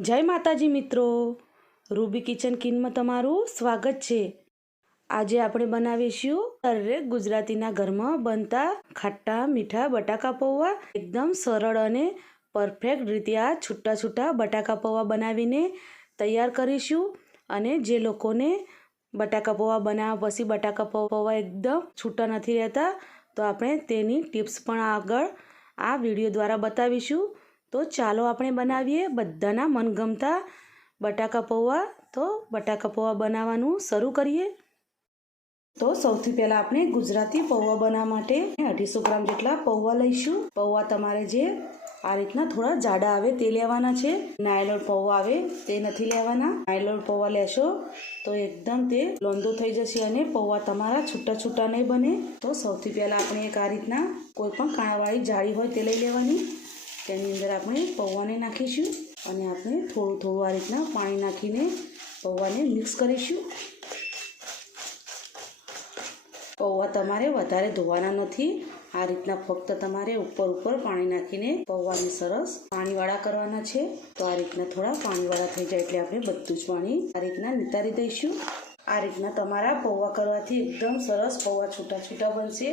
જય માતાજી મિત્રો. રૂબી કિચન કિનમાં તમારું સ્વાગત છે. આજે આપણે બનાવીશું દરેક ગુજરાતીના ઘરમાં બનતા ખાટા મીઠા બટાકા પૌવા. એકદમ સરળ અને પરફેક્ટ રીતે આ છૂટા છૂટા બટાકા પૌવા બનાવીને તૈયાર કરીશું અને જે લોકોને બટાકા પૌવા બનાવ્યા પછી બટાકા પૌવા એકદમ છૂટા નથી રહેતા, તો આપણે તેની ટિપ્સ પણ આગળ આ વીડિયો દ્વારા બતાવીશું. તો ચાલો આપણે બનાવીએ બધાના મનગમતા બટાકા પૌવા. તો બટાકા પૌવા બનાવવાનું શરૂ કરીએ. તો સૌથી પહેલાં આપણે ગુજરાતી પૌવા બનાવવા માટે અઢીસો ગ્રામ જેટલા પૌવા લઈશું. પૌવા તમારે જે આ રીતના થોડા જાડા આવે તે લેવાના છે. નાયલોન પૌવા આવે તે નથી લેવાના. નાયલોડ પૌવા લેશો તો એકદમ તે લોંદો થઈ જશે અને પૌવા તમારા છૂટા છૂટા નહીં બને. તો સૌથી પહેલાં આપણે એક આ રીતના કોઈ પણ કાણાવાળી જાળી હોય તે લઈ લેવાની. તેની અંદર આપણે પૌવાને નાખીશું અને આપણે થોડું થોડું આ રીતના પાણી નાખીને પૌવાને મિક્સ કરીશું. પૌવા તમારે વધારે ધોવાના નથી. આ રીતના ફક્ત તમારે ઉપર ઉપર પાણી નાખીને પૌવાને સરસ પાણીવાળા કરવાના છે. તો આ રીતના થોડા પાણીવાળા થઈ જાય એટલે આપણે બધું જ પાણી આ રીતના નિતારી દઈશું. આ રીતના તમારા પૌવા કરવાથી એકદમ સરસ પૌવા છૂટા છૂટા બનશે.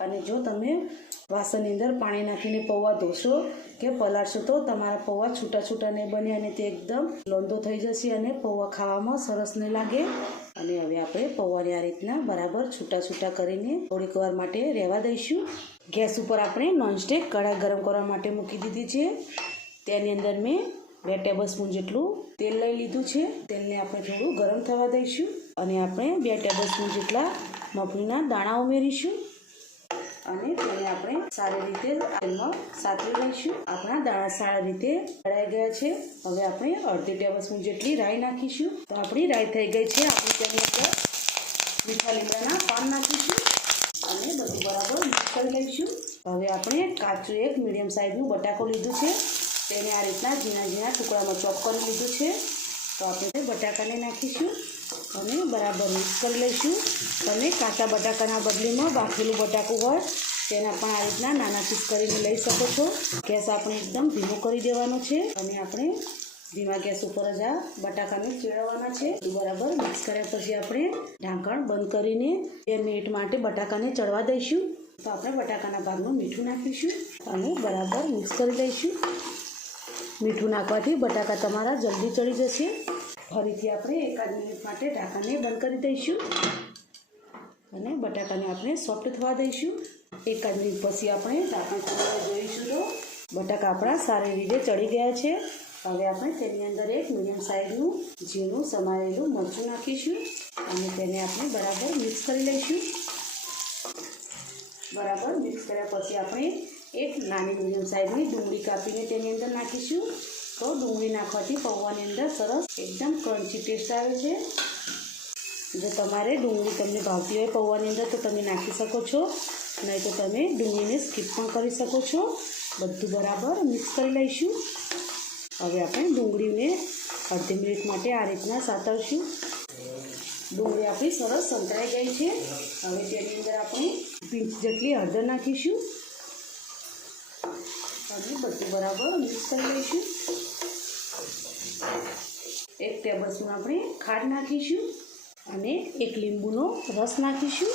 અને જો તમે વાસણની અંદર પાણી નાખીને પૌવા ધોશો કે પલાળશો તો તમારા પૌવા છૂટા છૂટા નહીં બને અને તે એકદમ લોંદો થઈ જશે અને પૌવા ખાવામાં સરસ નહીં લાગે. અને હવે આપણે પૌવાને આ રીતના બરાબર છૂટા છૂટા કરીને થોડીક વાર માટે રહેવા દઈશું. ગેસ ઉપર આપણે નોનસ્ટેક કઢાઈ ગરમ કરવા માટે મૂકી દીધી છે. તેની અંદર મેં બે ટેબલ સ્પૂન જેટલું તેલ લઈ લીધું છે. તેલને આપણે થોડું ગરમ થવા દઈશું. અને આપણે બે ટેબલ સ્પૂન જેટલા મગફળીના દાણા ઉમેરીશું. અને તેને આપણે સારી રીતે સાતરી લઈશું. આપણા દાણા સારા રીતે તળાઈ ગયા છે. હવે આપણે અડધી ટેબલ સ્પૂન જેટલી રાઈ નાખીશું. તો આપણી રાઈ થઈ ગઈ છે. આપણે તેની અંદર મીઠા લીમડાના પાન નાખીશું અને બધું બરાબર મિક્સ કરી લઈશું. હવે આપણે કાચું એક મીડિયમ સાઇઝનું બટાકો લીધું છે. તેને આ રીતના ઝીણા ઝીણા ટુકડામાં ચોપ કરી લીધું છે. તો આપણે બટાકાને નાખીશું. અને બરાબર મિક્સ કરી લઈશું. તમે કાચા બટાકાના બદલીમાં બાફેલું બટાકું હોય, તેના પણ આ રીતના નાના પીસ કરીને લઈ શકો છો. ગેસ આપણે એકદમ ધીમો કરી દેવાનો છે. અને આપણે ધીમા ગેસ ઉપર જ આ બટાકાને ચેડવવાના છે. બરાબર મિક્સ કર્યા પછી આપણે ઢાંકણ બંધ કરીને બે મિનિટ માટે બટાકાને ચડવા દઈશું. તો આપણે બટાકાના ભાગમાં મીઠું નાખીશું અને બરાબર મિક્સ કરી લઈશું. મીઠું નાખવાથી બટાકા તમારા જલ્દી ચડી જશે. ફરીથી આપણે એકાદ મિનિટ માટે ઢાંકણને બંધ કરી દઈશું. અને બટાકાને આપણે સોફ્ટ થવા દઈશું. એકાદ મિનિટ પછી આપણે ઢાંકણ ખોલવા જોઈશું તો બટાકા આપણા સારી રીતે ચડી ગયા છે. હવે આપણે તેની અંદર એક મીડિયમ સાઇઝનું ઝીણું સમારેલું મરચું નાખીશું અને તેને આપણે બરાબર મિક્સ કરી લઈશું. બરાબર મિક્સ કર્યા પછી આપણે એક નાની મીડિયમ સાઇઝની ડુંગળી કાપીને તેની અંદર નાખીશું. તો ડુંગળી નાખવાથી પૌવાની અંદર સરસ એકદમ ક્રન્ચી ટેસ્ટ આવે છે. જો તમારે ડુંગળી તમને ભાવતી હોય પૌવાની અંદર તો તમે નાખી શકો છો. નહીં તો તમે ડુંગળીને સ્કીપ પણ કરી શકો છો. બધું બરાબર મિક્સ કરી લઈશું. હવે આપણે ડુંગળીને અડધી મિનિટ માટે આ રીતના સાતવશું ડુંગળી આપણી સરસ સંતળાઈ ગઈ છે. હવે તેની અંદર આપણે પીંચ જેટલી હળદર નાખીશું. અને બધું બરાબર મિક્સ કરી લઈશું. એક ટેબલ સ્પૂન આપણે ખાંડ નાખીશું અને એક લીંબુનો રસ નાખીશું.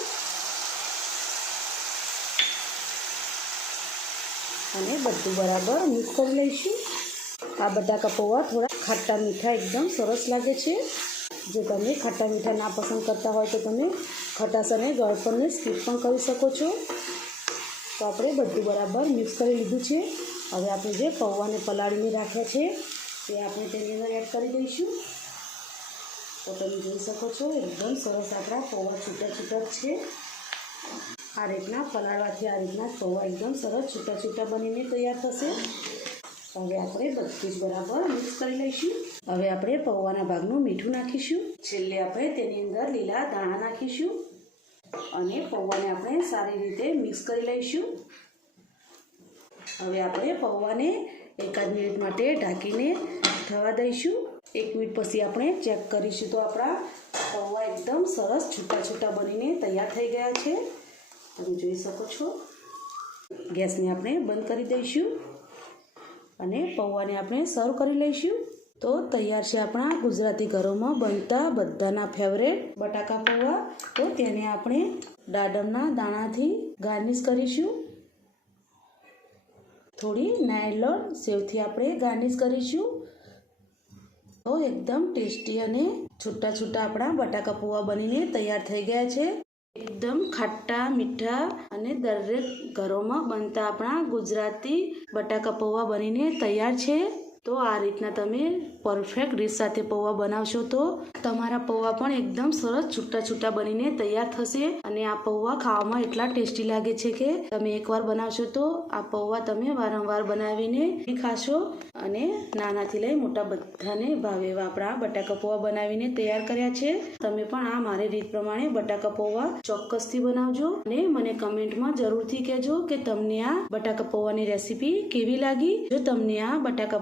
અને બધું બરાબર મિક્સ કરી લઈશું. આ બધા કપોવા થોડા ખાટા મીઠા એકદમ સરસ લાગે છે. જો તમે ખાટા મીઠા ના પસંદ કરતા હોય તો તમે ખટાશ અને ગળપણને સ્કીપ પણ કરી શકો છો. તો આપણે બધું બરાબર મિક્સ કરી લીધું છે. હવે આપણે જે પૌવાને પલાળીને રાખ્યા છે, તે આપણે તેની અંદર એડ કરી દઈશું. તો તમે જોઈ શકો છો, એકદમ સરસ આપણા પૌવા છૂટા છૂટા છે. આ રીતના પલાળવાથી આ રીતના પૌવા એકદમ સરસ છૂટા છૂટા બનીને તૈયાર થશે. હવે આપણે બધું જ બરાબર મિક્સ કરી લઈશું. હવે આપણે પૌવાના ભાગનું મીઠું નાખીશું. છેલ્લે આપણે તેની અંદર લીલા દાણા નાખીશું. અને પૌવાને આપણે સારી રીતે મિક્સ કરી લઈશું. હવે આપણે પૌવાને એકાદ મિનિટ માટે ઢાંકીને થવા દઈશું. એક મિનિટ પછી આપણે ચેક કરીશું તો આપણા પૌવા એકદમ સરસ છૂટા છૂટા બનીને તૈયાર થઈ ગયા છે. તમે જોઈ શકો છો. ગેસને આપણે બંધ કરી દઈશું અને પૌવાને આપણે સર્વ કરી લઈશું. તો તૈયાર છે આપણા ગુજરાતી ઘરોમાં બનતા બધાના ફેવરેટ બટાકા પૌવા. તો તેને આપણે દાડમના દાણાથી ગાર્નિશ કરીશું. થોડી નાયલોન સેવથી આપણે ગાર્નિશ કરીશું. તો એકદમ ટેસ્ટી અને છૂટા છૂટા આપણા બટાકા પૌવા બનીને તૈયાર થઈ ગયા છે. એકદમ ખાટા, મીઠા અને દરેક ઘરોમાં બનતા આપણા ગુજરાતી બટાકા પૌવા બનીને તૈયાર છે. તો આ રીતના તમે પરફેક્ટ રીત સાથે પૌવા બનાવશો તો તમારા પૌવા પણ એકદમ સરસ છૂટા છૂટા બનીને તૈયાર થશે અને આ પૌવા ખાવામાં એટલા ટેસ્ટી લાગે છે કે તમે એકવાર બનાવશો તો આ પૌવા તમે વારંવાર બનાવીને ખાશો અને નાનાથી લઈ મોટા બધાને ભાવે આપણા બટાકા પૌવા બનાવીને તૈયાર કર્યા છે. તમે પણ આ મારી રીત પ્રમાણે બટાકા પૌવા ચોક્કસથી બનાવજો અને મને કમેન્ટમાં જરૂરથી કહેજો કે તમને આ બટાકા પૌવાની રેસીપી કેવી લાગી? જો તમને આ બટાકા